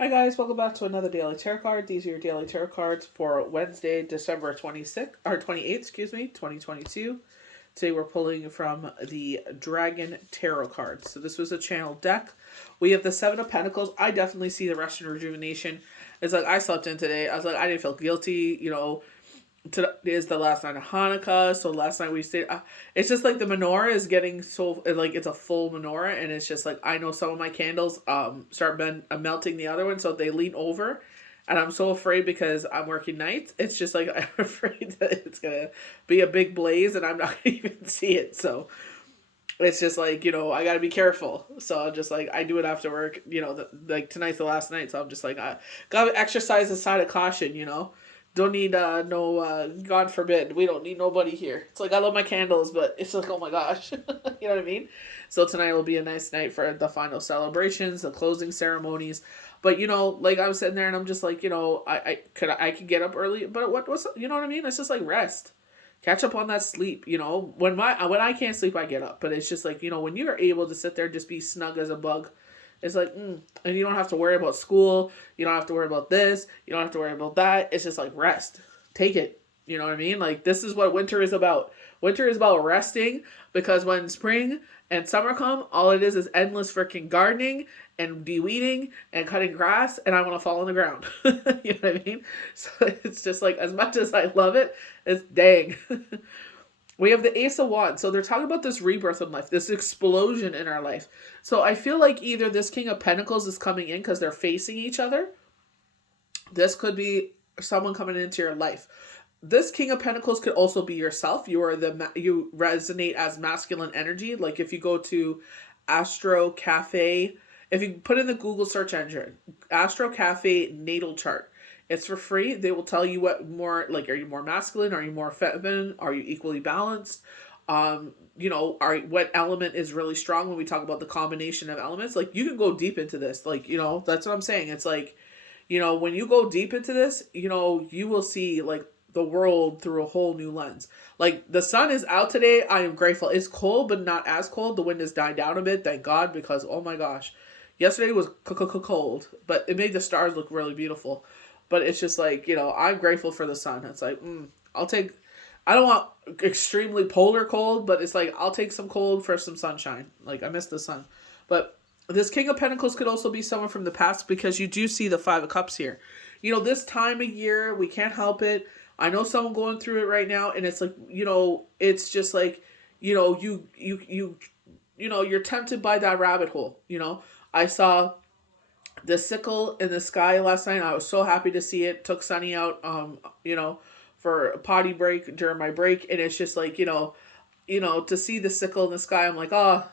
Hi guys, welcome back to another daily tarot card. These are your daily tarot cards for Wednesday, December 26th or 28th, 2022. Today we're pulling from the Dragon Tarot cards. So this was a channel deck. We have the Seven of Pentacles. I definitely see the rest and rejuvenation. It's like I slept in today. I was like, I didn't feel guilty, today is the last night of Hanukkah, so last night we stayed. It's just like the menorah is getting so like it's a full menorah, and it's just like I know some of my candles start melting the other one, so they lean over, and I'm so afraid because I'm working nights. It's just like I'm afraid that it's gonna be a big blaze, and I'm not gonna even see it. So it's just like I gotta be careful. So I'm just like I do it after work. Like tonight's the last night, so I'm just like I gotta exercise the side of caution. Don't need God forbid, we don't need nobody here. It's like I love my candles, but it's like, oh my gosh. You know what I mean? So tonight will be a nice night for the final celebrations, the closing ceremonies. But like I'm sitting there and I'm just like, I could get up early, but what's you know what I mean? It's just like rest. Catch up on that sleep. When I can't sleep I get up. But it's just like, when you're able to sit there and just be snug as a bug, it's like, and you don't have to worry about school. You don't have to worry about this. You don't have to worry about that. It's just like rest. Take it. You know what I mean? Like, this is what winter is about. Winter is about resting because when spring and summer come, all it is endless freaking gardening and de-weeding and cutting grass, and I want to fall on the ground. You know what I mean? So it's just like, as much as I love it, it's dang. We have the Ace of Wands. So they're talking about this rebirth in life, this explosion in our life. So I feel like either this King of Pentacles is coming in because they're facing each other. This could be someone coming into your life. This King of Pentacles could also be yourself. You resonate as masculine energy. Like if you go to Astro Cafe, if you put in the Google search engine, Astro Cafe natal chart, it's for free. They will tell you what more, like, are you more masculine? Are you more feminine? Are you equally balanced? What element is really strong when we talk about the combination of elements? Like, you can go deep into this. Like, that's what I'm saying. It's like, when you go deep into this, you will see, like, the world through a whole new lens. Like, the sun is out today. I am grateful. It's cold, but not as cold. The wind has died down a bit, thank God, because, oh my gosh. Yesterday was cold, but it made the stars look really beautiful. But it's just like, I'm grateful for the sun. It's like, I'll take, I don't want extremely polar cold, but it's like, I'll take some cold for some sunshine. Like, I miss the sun. But this King of Pentacles could also be someone from the past because you do see the Five of Cups here. This time of year, we can't help it. I know someone going through it right now, and it's like, it's just like, you're tempted by that rabbit hole. I saw the sickle in the sky last night. I was so happy to see it. Took Sunny out, for a potty break during my break, and it's just like, to see the sickle in the sky. I'm like, oh,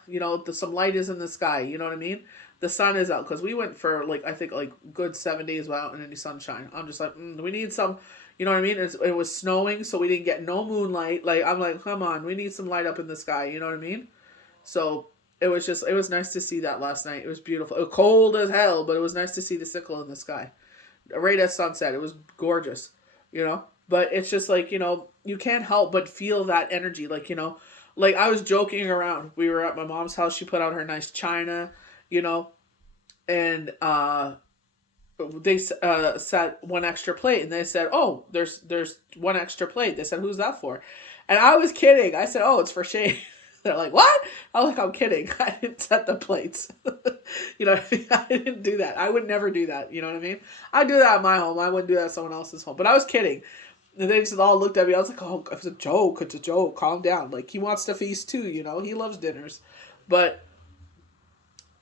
some light is in the sky. You know what I mean? The sun is out because we went for like I think like good 7 days without any sunshine. I'm just like, we need some. You know what I mean? It was snowing, so we didn't get no moonlight. Like I'm like, come on, we need some light up in the sky. You know what I mean? So it was nice to see that last night. It was beautiful. It was cold as hell, but it was nice to see the sickle in the sky. Right at sunset. It was gorgeous, But it's just like, you can't help but feel that energy. Like I was joking around. We were at my mom's house. She put out her nice china, and they set one extra plate, and they said, "Oh, there's one extra plate." They said, "Who's that for?" And I was kidding. I said, "Oh, it's for Shane." They're like, "What?" I was like, "I'm kidding. I didn't set the plates." I didn't do that. I would never do that. You know what I mean? I do that at my home. I wouldn't do that at someone else's home. But I was kidding. And they just all looked at me. I was like, "Oh, it's a joke. It's a joke. Calm down." Like, he wants to feast too. He loves dinners, but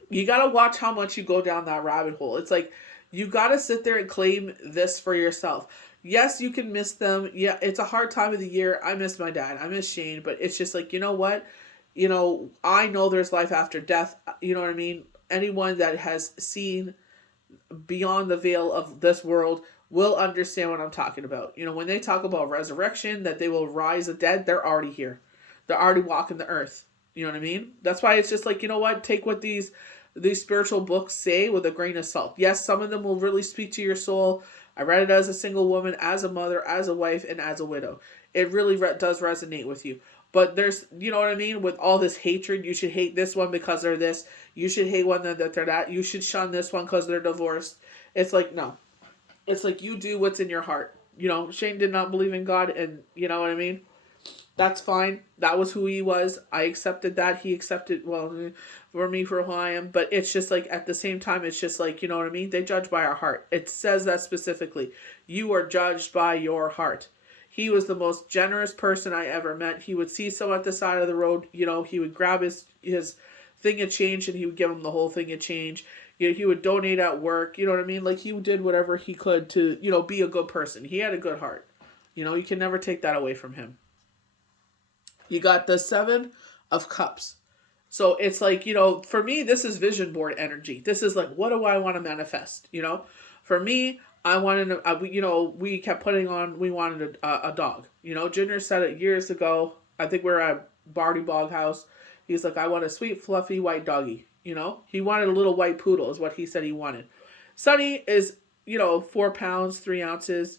you gotta watch how much you go down that rabbit hole. It's like you gotta sit there and claim this for yourself. Yes, you can miss them. Yeah, it's a hard time of the year. I miss my dad. I miss Shane. But it's just like, you know what? I know there's life after death. You know what I mean? Anyone that has seen beyond the veil of this world will understand what I'm talking about. When they talk about resurrection, that they will rise the dead, they're already here. They're already walking the earth. You know what I mean? That's why it's just like, you know what? Take what these spiritual books say with a grain of salt. Yes, some of them will really speak to your soul. I read it as a single woman, as a mother, as a wife, and as a widow. It really does resonate with you. But there's, you know what I mean, with all this hatred, you should hate this one because they're this, you should hate one that they're that, you should shun this one because they're divorced. It's like, no, it's like you do what's in your heart. You know, Shane did not believe in God, and you know what I mean. That's fine. That was who he was. I accepted that. He accepted, well, for me, for who I am. But it's just like, at the same time, it's just like, you know what I mean? They judge by our heart. It says that specifically. You are judged by your heart. He was the most generous person I ever met. He would see someone at the side of the road, you know, he would grab his thing of change and he would give him the whole thing of change. You know, he would donate at work, you know what I mean? Like, he did whatever he could to, you know, be a good person. He had a good heart. You know, you can never take that away from him. You got the Seven of Cups. So it's like, you know, for me, this is vision board energy. This is like, what do I want to manifest? You know, for me, I wanted, you know, we kept putting on, we wanted a dog. You know, Junior said it years ago. I think we were at Barty Bog House. He's like, I want a sweet, fluffy white doggy. You know, he wanted a little white poodle, is what he said he wanted. Sonny is, you know, 4 pounds, 3 ounces.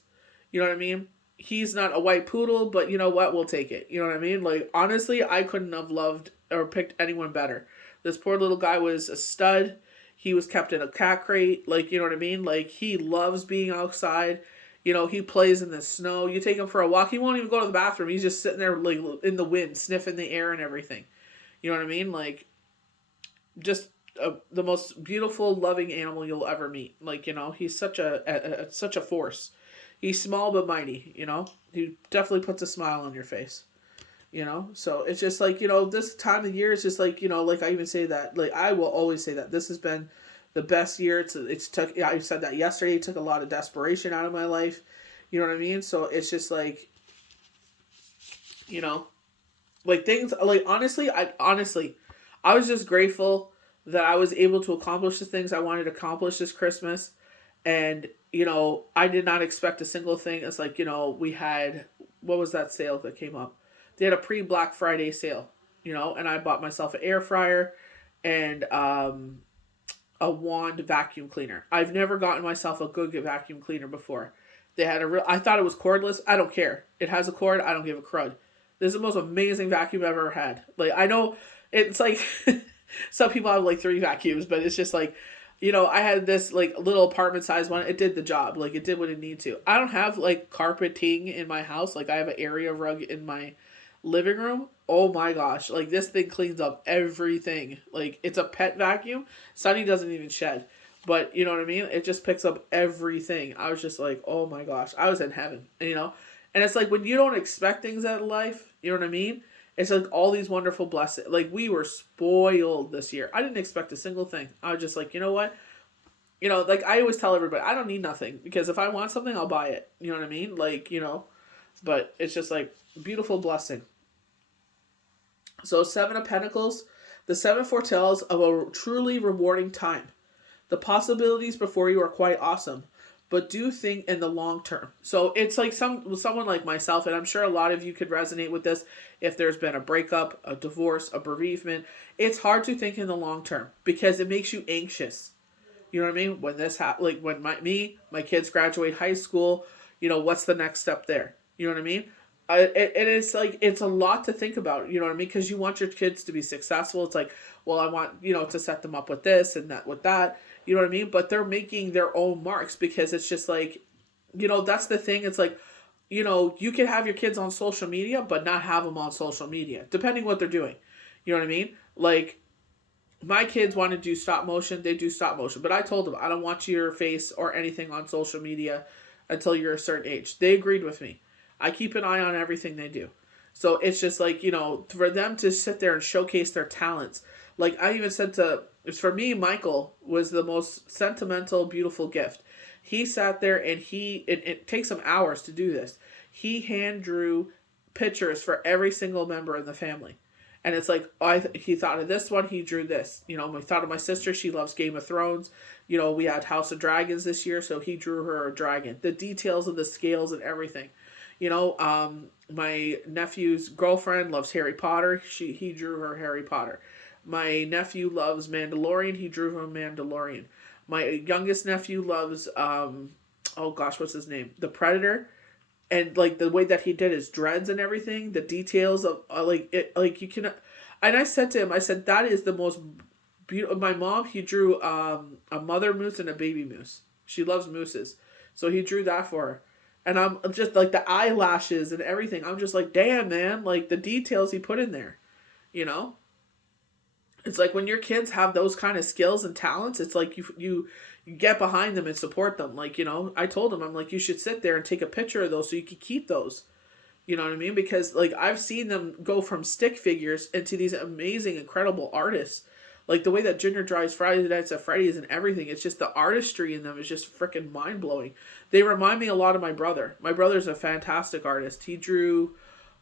You know what I mean? He's not a white poodle, but you know what? We'll take it. You know what I mean? Like, honestly, I couldn't have loved or picked anyone better. This poor little guy was a stud. He was kept in a cat crate. Like, you know what I mean? Like, he loves being outside. You know, he plays in the snow. You take him for a walk, he won't even go to the bathroom. He's just sitting there, like, in the wind, sniffing the air and everything. You know what I mean? Like, just the most beautiful, loving animal you'll ever meet. Like, you know, he's such such a force. He's small but mighty, you know? He definitely puts a smile on your face, you know? So it's just like, you know, this time of year is just like, you know, like I even say that, like I will always say that this has been the best year. It's took, yeah, I said that yesterday, it took a lot of desperation out of my life. You know what I mean? So it's just like, you know, like things, like honestly, I was just grateful that I was able to accomplish the things I wanted to accomplish this Christmas. And, you know, I did not expect a single thing. It's like, you know, we had, what was that sale that came up? They had a pre-Black Friday sale, you know, and I bought myself an air fryer and a wand vacuum cleaner. I've never gotten myself a good vacuum cleaner before. They had I thought it was cordless. I don't care. It has a cord. I don't give a crud. This is the most amazing vacuum I've ever had. Like, I know it's like, some people have like 3 vacuums, but it's just like, you know, I had this like little apartment size one. It did the job. Like, it did what it needed to. I don't have like carpeting in my house. Like, I have an area rug in my living room. Oh my gosh. Like, this thing cleans up everything. Like, it's a pet vacuum. Sunny doesn't even shed. But you know what I mean? It just picks up everything. I was just like, oh my gosh. I was in heaven, you know? And it's like when you don't expect things out of life, you know what I mean? It's like all these wonderful blessings. Like, we were spoiled this year. I didn't expect a single thing. I was just like, you know what? You know, like I always tell everybody, I don't need nothing. Because if I want something, I'll buy it. You know what I mean? Like, you know. But it's just like, beautiful blessing. So, 7 of Pentacles. The 7 foretells of a truly rewarding time. The possibilities before you are quite awesome. But do think in the long term. So it's like someone like myself, and I'm sure a lot of you could resonate with this. If there's been a breakup, a divorce, a bereavement, it's hard to think in the long term because it makes you anxious. You know what I mean? When this like when my kids graduate high school, you know, what's the next step there? You know what I mean? And it's like, it's a lot to think about, you know what I mean? Because you want your kids to be successful. It's like, well, I want, you know, to set them up with this and that, with that, you know what I mean? But they're making their own marks because it's just like, you know, that's the thing. It's like, you know, you can have your kids on social media, but not have them on social media, depending what they're doing. You know what I mean? Like, my kids want to do stop motion, they do stop motion. But I told them, I don't want your face or anything on social media until you're a certain age. They agreed with me. I keep an eye on everything they do. So it's just like, you know, for them to sit there and showcase their talents. Like, I even said for me, Michael was the most sentimental, beautiful gift. He sat there and it takes him hours to do this. He hand drew pictures for every single member in the family. And it's like, he thought of this one, he drew this. You know, we thought of my sister, she loves Game of Thrones. You know, we had House of Dragons this year, so he drew her a dragon. The details of the scales and everything. You know, my nephew's girlfriend loves Harry Potter. He drew her Harry Potter. My nephew loves Mandalorian. He drew him Mandalorian. My youngest nephew loves, oh gosh, what's his name? The Predator. And like the way that he did his dreads and everything, the details of like it, like you can. And I said to him, I said that is the most beautiful. My mom, he drew a mother moose and a baby moose. She loves mooses, so he drew that for her. And I'm just like the eyelashes and everything. I'm just like, damn man, like the details he put in there. You know, it's like when your kids have those kind of skills and talents, it's like you get behind them and support them. Like, I told him, I'm like, you should sit there and take a picture of those so you can keep those. You know what I mean? Because like I've seen them go from stick figures into these amazing, incredible artists. Like the way that Junior draws Friday Nights at Freddy's and everything, it's just the artistry in them is just freaking mind blowing. They remind me a lot of my brother. My brother's a fantastic artist. He drew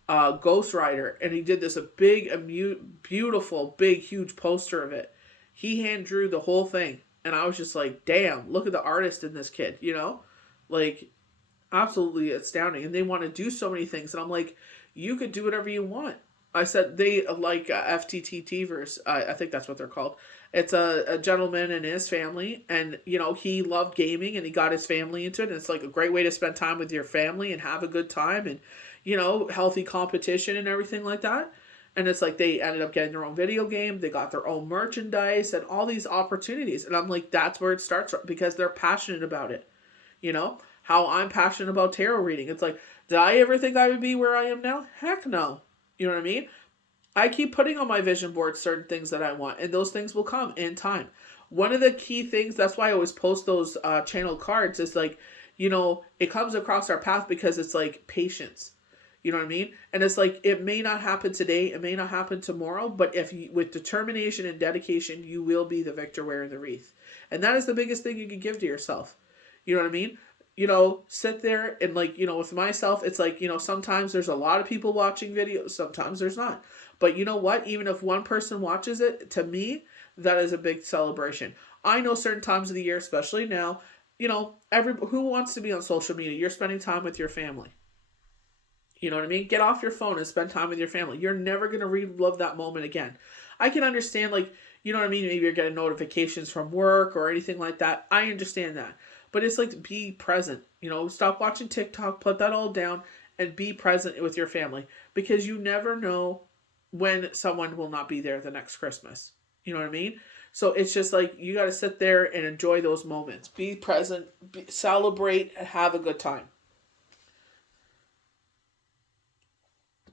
Ghost Rider, and he did this a big, beautiful, big, huge poster of it. He hand drew the whole thing, and I was just like, "Damn! Look at the artist in this kid." Like absolutely astounding. And they want to do so many things, and I'm like, "You could do whatever you want." I said they like FTTTvers. I think that's what they're called. It's a gentleman and his family, and he loved gaming, and he got his family into it. And it's like a great way to spend time with your family and have a good time, and healthy competition and everything like that. And it's like they ended up getting their own video game. They got their own merchandise and all these opportunities. And I'm like, that's where it starts because they're passionate about it. How I'm passionate about tarot reading. It's like, did I ever think I would be where I am now? Heck no. You know what I mean? I keep putting on my vision board certain things that I want, and those things will come in time. One of the key things, that's why I always post those channel cards, is like, it comes across our path because it's like patience. You know what I mean? And it's like, it may not happen today, it may not happen tomorrow, but if you, with determination and dedication, you will be the victor wearing the wreath. And that is the biggest thing you can give to yourself. You know what I mean? Sit there and like, with myself, it's like, sometimes there's a lot of people watching videos, sometimes there's not. But you know what? Even if one person watches it, to me, that is a big celebration. I know certain times of the year, especially now, who wants to be on social media? You're spending time with your family. You know what I mean? Get off your phone and spend time with your family. You're never going to relive that moment again. I can understand, like, you know what I mean? Maybe you're getting notifications from work or anything like that. I understand that. But it's like, be present. Stop watching TikTok, put that all down, and be present with your family. Because you never know when someone will not be there the next Christmas. You know what I mean? So it's just like, you got to sit there and enjoy those moments. Be present, celebrate, and have a good time.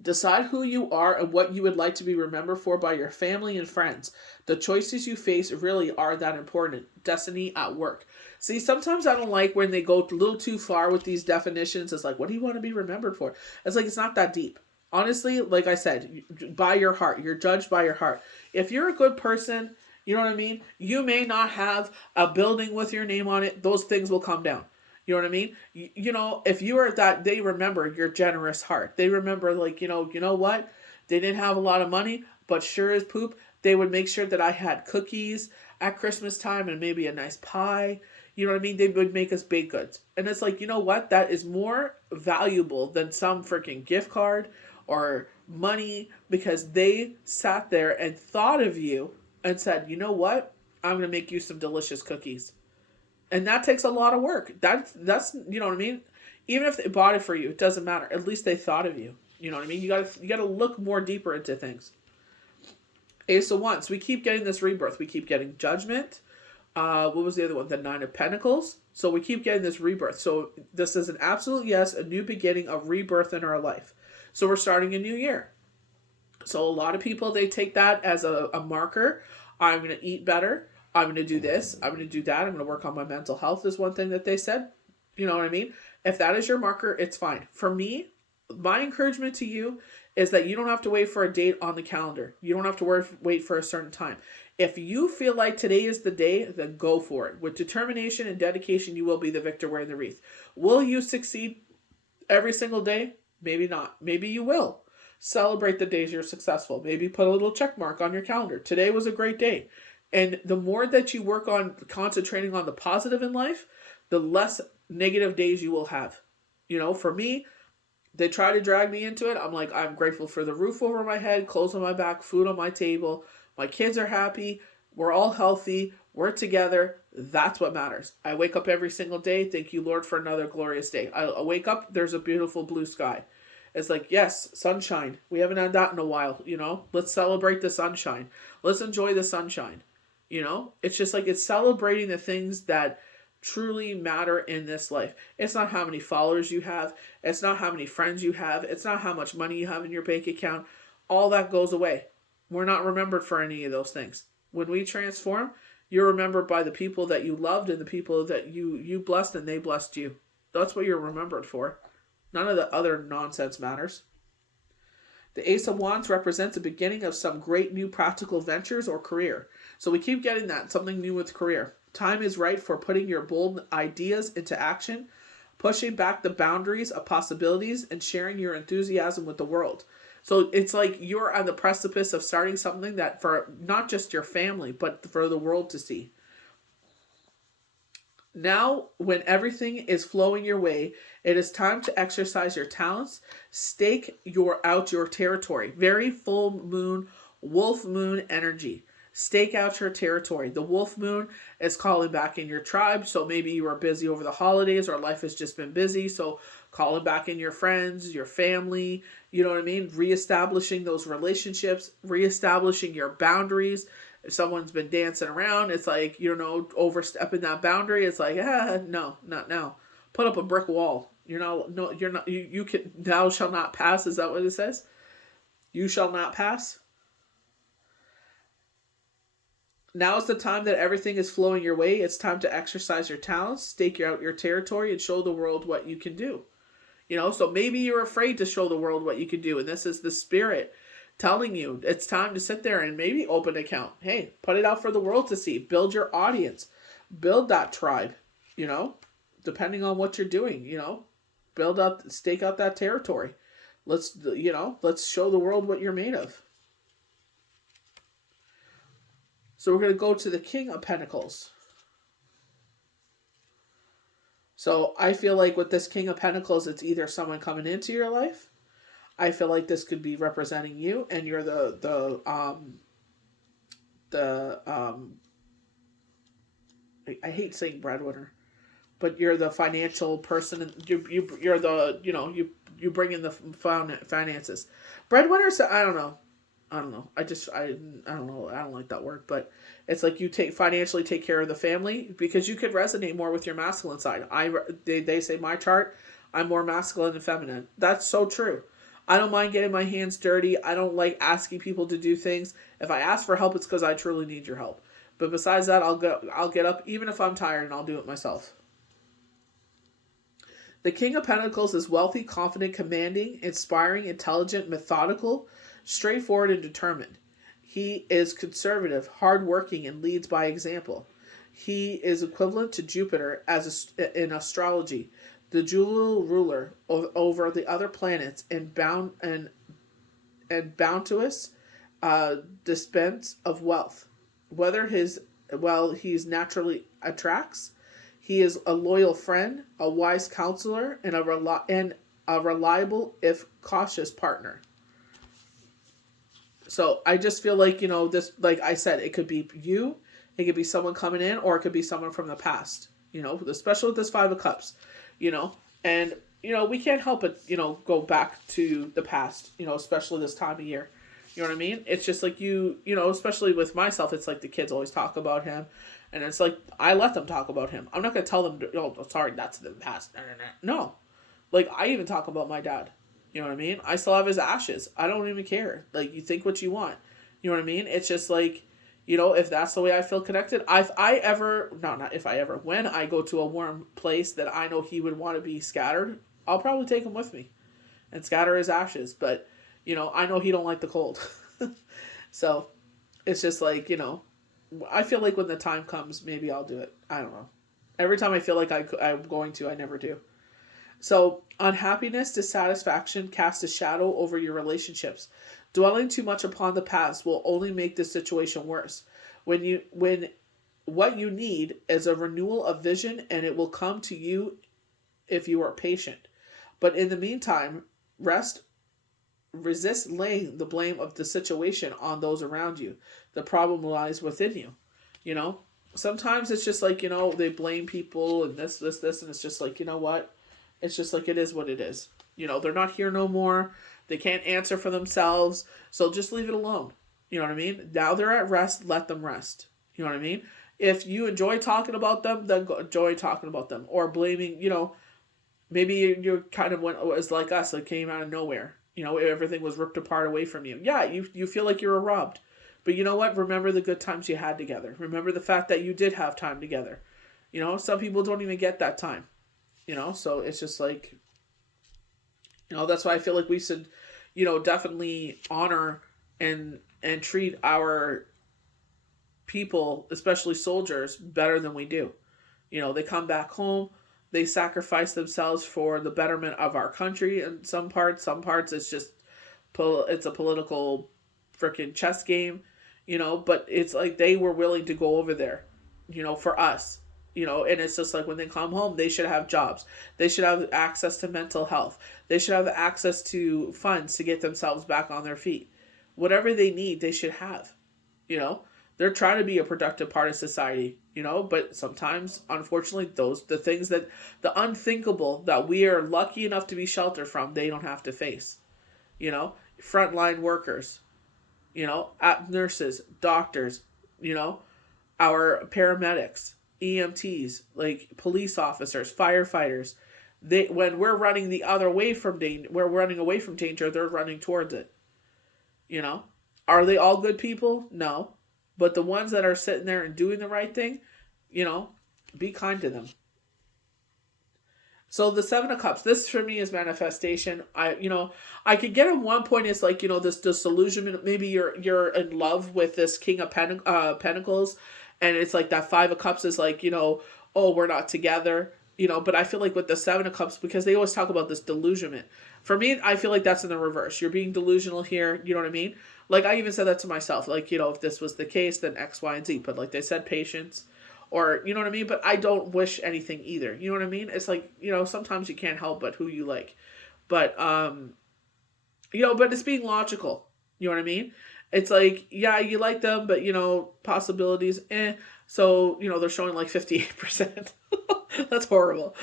Decide who you are and what you would like to be remembered for by your family and friends. The choices you face really are that important. Destiny at work. See, sometimes I don't like when they go a little too far with these definitions. It's like, what do you want to be remembered for? It's like, it's not that deep. Honestly, like I said, by your heart. You're judged by your heart. If you're a good person, you know what I mean? You may not have a building with your name on it. Those things will come down. You know what I mean? If you are that, they remember your generous heart. They remember, like, you know what? They didn't have a lot of money, but sure as poop, they would make sure that I had cookies at Christmas time and maybe a nice pie. You know what I mean? They would make us baked goods. And it's like, you know what? That is more valuable than some freaking gift card or money, because they sat there and thought of you and said, you know what? I'm going to make you some delicious cookies. And that takes a lot of work. That's you know what I mean? Even if they bought it for you, it doesn't matter. At least they thought of you. You know what I mean? You gotta look more deeper into things. Ace of Wands. We keep getting this rebirth. We keep getting Judgment. What was the other one? The Nine of Pentacles. So we keep getting this rebirth. So this is an absolute yes, a new beginning, a rebirth in our life. So we're starting a new year. So a lot of people, they take that as a marker. I'm going to eat better. I'm going to do this. I'm going to do that. I'm going to work on my mental health is one thing that they said. You know what I mean? If that is your marker, it's fine. For me, my encouragement to you is that you don't have to wait for a date on the calendar. You don't have to wait for a certain time. If you feel like today is the day, then go for it. With determination and dedication, you will be the victor wearing the wreath. Will you succeed every single day? Maybe not. Maybe you will. Celebrate the days you're successful. Maybe put a little check mark on your calendar. Today was a great day. And the more that you work on concentrating on the positive in life, the less negative days you will have. For me, they try to drag me into it. I'm like, I'm grateful for the roof over my head, clothes on my back, food on my table. My kids are happy. We're all healthy. We're together. That's what matters. I wake up every single day. Thank you, Lord, for another glorious day. I wake up, there's a beautiful blue sky. It's like, yes, sunshine. We haven't had that in a while, you know? Let's celebrate the sunshine. Let's enjoy the sunshine. You know? It's just like it's celebrating the things that truly matter in this life. It's not how many followers you have. It's not how many friends you have. It's not how much money you have in your bank account. All that goes away. We're not remembered for any of those things. When we transform, you're remembered by the people that you loved and the people that you blessed and they blessed you. That's what you're remembered for. None of the other nonsense matters. The Ace of Wands represents the beginning of some great new practical ventures or career. So we keep getting that, something new with career. Time is right for putting your bold ideas into action, pushing back the boundaries of possibilities, and sharing your enthusiasm with the world. So it's like you're on the precipice of starting something that for not just your family, but for the world to see. Now, when everything is flowing your way, it is time to exercise your talents, stake out your territory. Very full moon, wolf moon energy. Stake out your territory. The wolf moon is calling back in your tribe, so maybe you were busy over the holidays or life has just been busy, so calling back in your friends, your family, you know what I mean? Reestablishing those relationships, reestablishing your boundaries. If someone's been dancing around, it's like, you know, overstepping that boundary. It's like, no, not now. Put up a brick wall. You can, thou shall not pass. Is that what it says? You shall not pass. Now is the time that everything is flowing your way. It's time to exercise your talents, stake out your territory, and show the world what you can do. You know, so maybe you're afraid to show the world what you can do. And this is the spirit telling you it's time to sit there and maybe open an account. Hey, put it out for the world to see. Build your audience. Build that tribe, you know, depending on what you're doing, you know. Stake out that territory. Let's show the world what you're made of. So we're going to go to the King of Pentacles. So I feel like with this King of Pentacles, it's either someone coming into your life. I feel like this could be representing you, and you're I hate saying breadwinner, but you're the financial person, and you're the, you know, you bring in the finances. Breadwinners, I don't know. I don't know. I don't know. I don't like that word, but it's like you financially take care of the family, because you could resonate more with your masculine side. They say my chart, I'm more masculine and feminine. That's so true. I don't mind getting my hands dirty. I don't like asking people to do things. If I ask for help, it's because I truly need your help. But besides that, I'll get up even if I'm tired, and I'll do it myself. The King of Pentacles is wealthy, confident, commanding, inspiring, intelligent, methodical, straightforward, and determined. He is conservative, hardworking, and leads by example. He is equivalent to Jupiter in astrology, the dual ruler over the other planets, and bounteous dispense of wealth. He's naturally attracts. He is a loyal friend, a wise counselor, and a reliable, if cautious, partner. So I just feel like, you know, this, like I said, it could be you, it could be someone coming in, or it could be someone from the past, you know, especially with this Five of Cups, you know, and, you know, we can't help but, you know, go back to the past, you know, especially this time of year. You know what I mean? It's just like you know, especially with myself, it's like the kids always talk about him. And it's like, I let them talk about him. I'm not going to tell them, oh, sorry, that's the past. No. Like, I even talk about my dad. You know what I mean? I still have his ashes. I don't even care. Like, you think what you want. You know what I mean? It's just like, you know, if that's the way I feel connected, when I go to a warm place that I know he would want to be scattered, I'll probably take him with me and scatter his ashes. But, you know, I know he don't like the cold. So, it's just like, you know, I feel like when the time comes, maybe I'll do it. I don't know. Every time I feel like I'm going to, I never do. So, unhappiness, dissatisfaction cast a shadow over your relationships. Dwelling too much upon the past will only make the situation worse. When what you need is a renewal of vision, and it will come to you if you are patient. But in the meantime, resist laying the blame of the situation on those around you. The problem lies within you. You know, sometimes it's just like, they blame people and this, and it's just like, you know what? It's just like, it is what it is. They're not here no more. They can't answer for themselves. So just leave it alone. You know what I mean? Now they're at rest, let them rest. You know what I mean? If you enjoy talking about them, then enjoy talking about them. Or blaming, maybe you kind of was like us, like came out of nowhere. Everything was ripped apart away from you. Yeah, you feel like you were robbed. But you know what? Remember the good times you had together. Remember the fact that you did have time together. Some people don't even get that time. So it's just like, that's why I feel like we should, definitely honor and treat our people, especially soldiers, better than we do. They come back home, they sacrifice themselves for the betterment of our country. In some parts it's just it's a political freaking chess game, but it's like they were willing to go over there, for us. And it's just like when they come home, they should have jobs. They should have access to mental health. They should have access to funds to get themselves back on their feet. Whatever they need, they should have. You know, they're trying to be a productive part of society, but sometimes, unfortunately, the things the unthinkable that we are lucky enough to be sheltered from, they don't have to face. Frontline workers, nurses, doctors, our paramedics, EMTs, like police officers, firefighters. When we're running the other way from danger, we're running away from danger, they're running towards it. Are they all good people? No. But the ones that are sitting there and doing the right thing, be kind to them. So the Seven of Cups, this for me is manifestation. I could get at one point, it's like, this disillusionment. Maybe you're in love with this King of Pentacles, and it's like that Five of Cups is like, oh, we're not together. But I feel like with the Seven of Cups, because they always talk about this delusionment. For me, I feel like that's in the reverse. You're being delusional here. You know what I mean? Like, I even said that to myself. Like, if this was the case, then X, Y, and Z. But like they said, patience. Or, you know what I mean? But I don't wish anything either. You know what I mean? It's like, sometimes you can't help but who you like. But, but it's being logical. You know what I mean? It's like, yeah, you like them, but, possibilities, So, they're showing like 58%. That's horrible.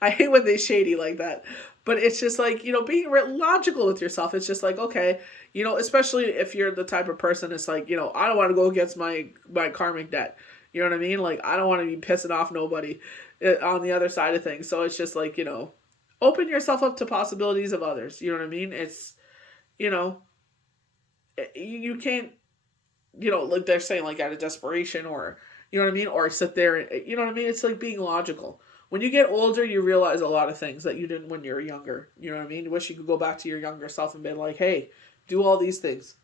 I hate when they shady like that. But it's just like, being logical with yourself. It's just like, okay, especially if you're the type of person, it's like, I don't want to go against my karmic debt. You know what I mean? Like, I don't want to be pissing off nobody on the other side of things. So it's just like, open yourself up to possibilities of others. You know what I mean? It's, you can't, like they're saying, like out of desperation or, you know what I mean? Or sit there and, you know what I mean? It's like being logical. When you get older, you realize a lot of things that you didn't when you were younger. You know what I mean? You wish you could go back to your younger self and be like, hey, do all these things.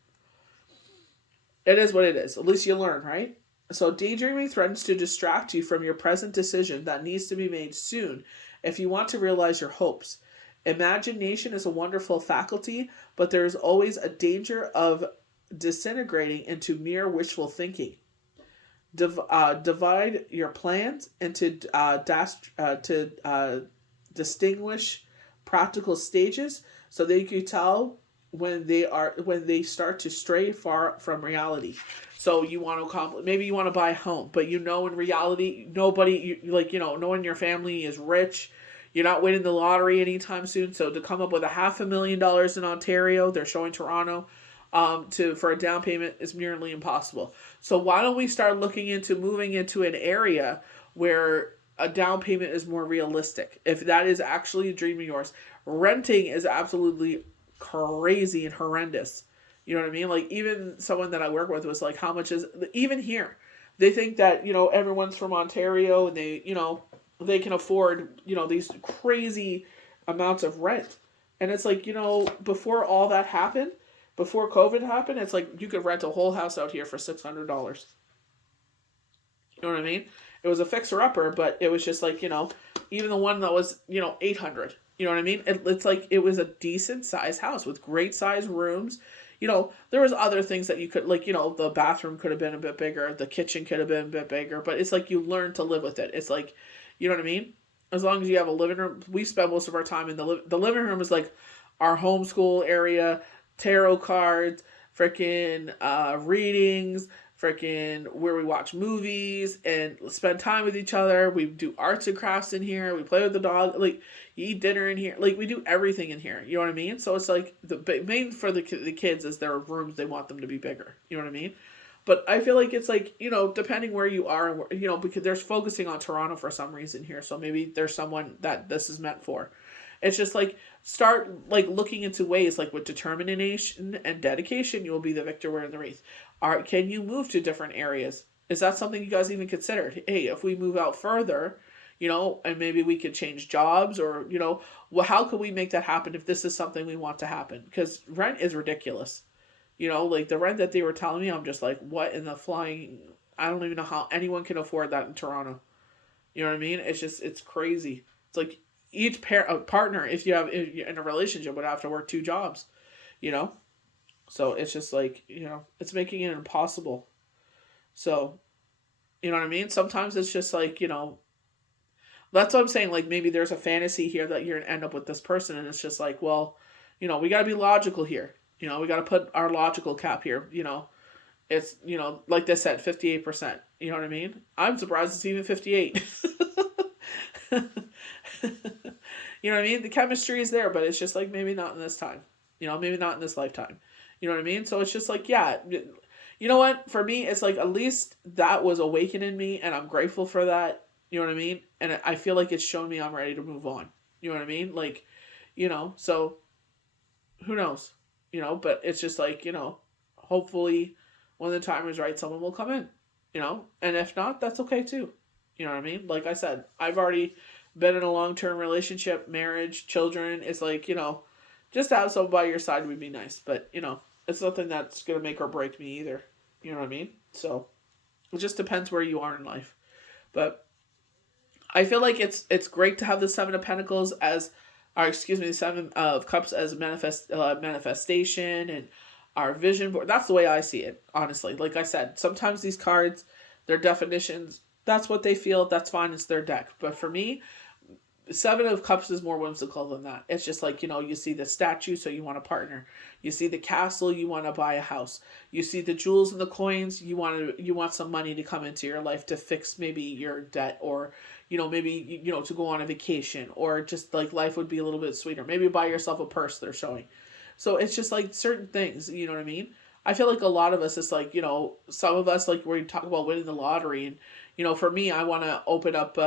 It is what it is. At least you learn, right? So daydreaming threatens to distract you from your present decision that needs to be made soon if you want to realize your hopes. Imagination is a wonderful faculty, but there is always a danger of disintegrating into mere wishful thinking. Divide your plans into distinguish practical stages so that you can tell when they start to stray far from reality. So you want to maybe you want to buy a home, but in reality nobody no one in your family is rich. You're not winning the lottery anytime soon. So to come up with $500,000 in Ontario, they're showing Toronto, for a down payment is nearly impossible. So why don't we start looking into moving into an area where a down payment is more realistic? If that is actually a dream of yours. Renting is absolutely crazy and horrendous. You know what I mean? Like, even someone that I work with was like, how much is, even here, they think that, everyone's from Ontario and they can afford, these crazy amounts of rent. And it's like, before all that happened, before COVID happened, it's like you could rent a whole house out here for $600. You know what I mean? It was a fixer-upper, but it was just like, even the one that was, $800. You know what I mean? It's like it was a decent-sized house with great-sized rooms. There was other things that you could, like, the bathroom could have been a bit bigger. The kitchen could have been a bit bigger. But it's like you learn to live with it. It's like, you know what I mean? As long as you have a living room. We spend most of our time in the living room is like our homeschool area, tarot cards, freaking readings, freaking where we watch movies and spend time with each other. We do arts and crafts in here. We play with the dog. Like, you eat dinner in here. Like, we do everything in here. You know what I mean? So it's like the main for the kids is their rooms. They want them to be bigger. You know what I mean? But I feel like it's like, depending where you are, because there's focusing on Toronto for some reason here. So maybe there's someone that this is meant for. It's just like, start like looking into ways, like with determination and dedication, you will be the victor win the race. Can you move to different areas? Is that something you guys even considered? Hey, if we move out further, and maybe we could change jobs, or, how could we make that happen if this is something we want to happen? Because rent is ridiculous. Like the rent that they were telling me, I'm just like, what in the flying? I don't even know how anyone can afford that in Toronto. You know what I mean? It's crazy. It's like each partner, if you're in a relationship, would have to work 2 jobs. So it's just like, it's making it impossible. So, you know what I mean? Sometimes it's just like, that's what I'm saying. Like, maybe there's a fantasy here that you're going to end up with this person. And it's just like, well, we got to be logical here. We got to put our logical cap here. It's, like they said, 58%. You know what I mean? I'm surprised it's even 58. You know what I mean? The chemistry is there, but it's just like, maybe not in this time. Maybe not in this lifetime. You know what I mean? So it's just like, yeah, you know what? For me, it's like, at least that was awakening me, and I'm grateful for that. You know what I mean? And I feel like it's shown me I'm ready to move on. You know what I mean? Like, so who knows? But it's just like, hopefully when the time is right, someone will come in, and if not, that's okay too. You know what I mean? Like I said, I've already been in a long-term relationship, marriage, children. It's like, just to have someone by your side would be nice, but it's nothing that's going to make or break me either. You know what I mean? So it just depends where you are in life. But I feel like it's great to have the 7 of Pentacles the 7 of Cups as a manifestation and our vision board. That's the way I see it, honestly. Like I said, sometimes these cards, their definitions, that's what they feel. That's fine. It's their deck. But for me, 7 of Cups is more whimsical than that. It's just like, you see the statue, so you want a partner. You see the castle, you want to buy a house. You see the jewels and the coins, you want some money to come into your life to fix maybe your debt, or, maybe, to go on a vacation, or just like life would be a little bit sweeter. Maybe buy yourself a purse, they're showing. So it's just like certain things, you know what I mean? I feel like a lot of us, it's like, some of us, like we talk about winning the lottery, and, for me, I want to open up,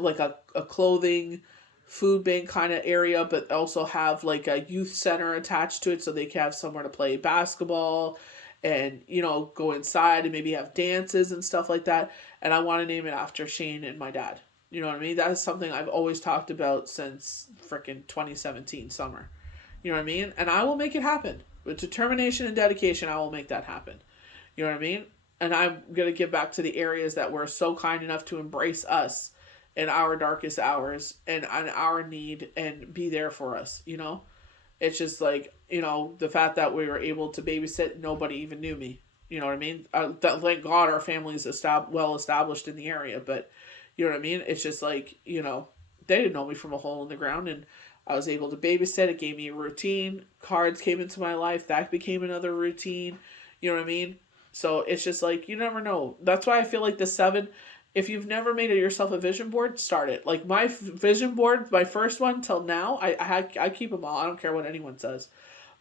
like a clothing food bank kind of area, but also have like a youth center attached to it, so they can have somewhere to play basketball and, go inside and maybe have dances and stuff like that. And I want to name it after Shane and my dad. You know what I mean? That is something I've always talked about since freaking 2017 summer. You know what I mean? And I will make it happen. With determination and dedication, I will make that happen. You know what I mean? And I'm going to give back to the areas that were so kind enough to embrace us in our darkest hours and on our need and be there for us, It's just like, the fact that we were able to babysit, nobody even knew me. You know what I mean? Thank God our family's well established in the area, but you know what I mean? It's just like, they didn't know me from a hole in the ground, and I was able to babysit. It gave me a routine. Cards came into my life. That became another routine. You know what I mean? So it's just like, you never know. That's why I feel like the 7, if you've never made yourself a vision board, start it. Like my vision board, my first one till now, I keep them all. I don't care what anyone says.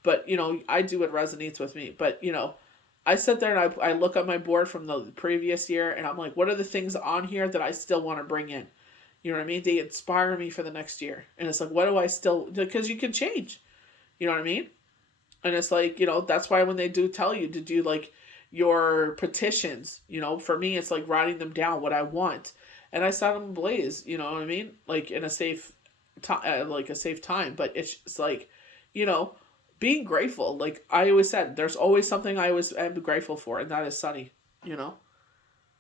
But, I do what resonates with me. But, I sit there and I look at my board from the previous year, and I'm like, what are the things on here that I still want to bring in? You know what I mean? They inspire me for the next year. And it's like, what do I still... Because you can change. You know what I mean? And it's like, that's why when they do tell you to do, like, your petitions, for me, it's like writing them down, what I want. And I set them ablaze, you know what I mean? Like, in a safe time. But it's just like, being grateful. Like I always said, there's always something I always am grateful for, and that is Sunny,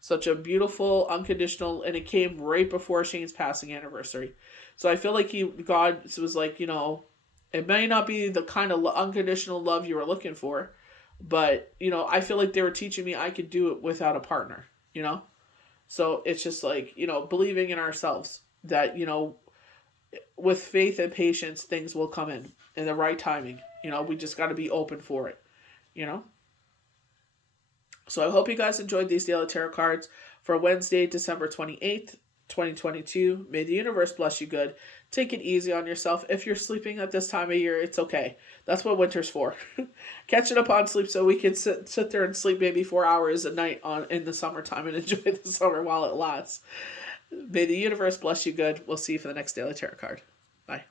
Such a beautiful, unconditional, and it came right before Shane's passing anniversary. So I feel like God was like, it may not be the kind of unconditional love you were looking for, but, I feel like they were teaching me I could do it without a partner, So it's just like, believing in ourselves that, with faith and patience, things will come in the right timing. We just got to be open for it, So I hope you guys enjoyed these daily tarot cards for Wednesday, December 28th, 2022. May the universe bless you good. Take it easy on yourself. If you're sleeping at this time of year, it's okay. That's what winter's for. Catching up on sleep so we can sit there and sleep maybe 4 hours a night in the summertime and enjoy the summer while it lasts. May the universe bless you good. We'll see you for the next daily tarot card. Bye.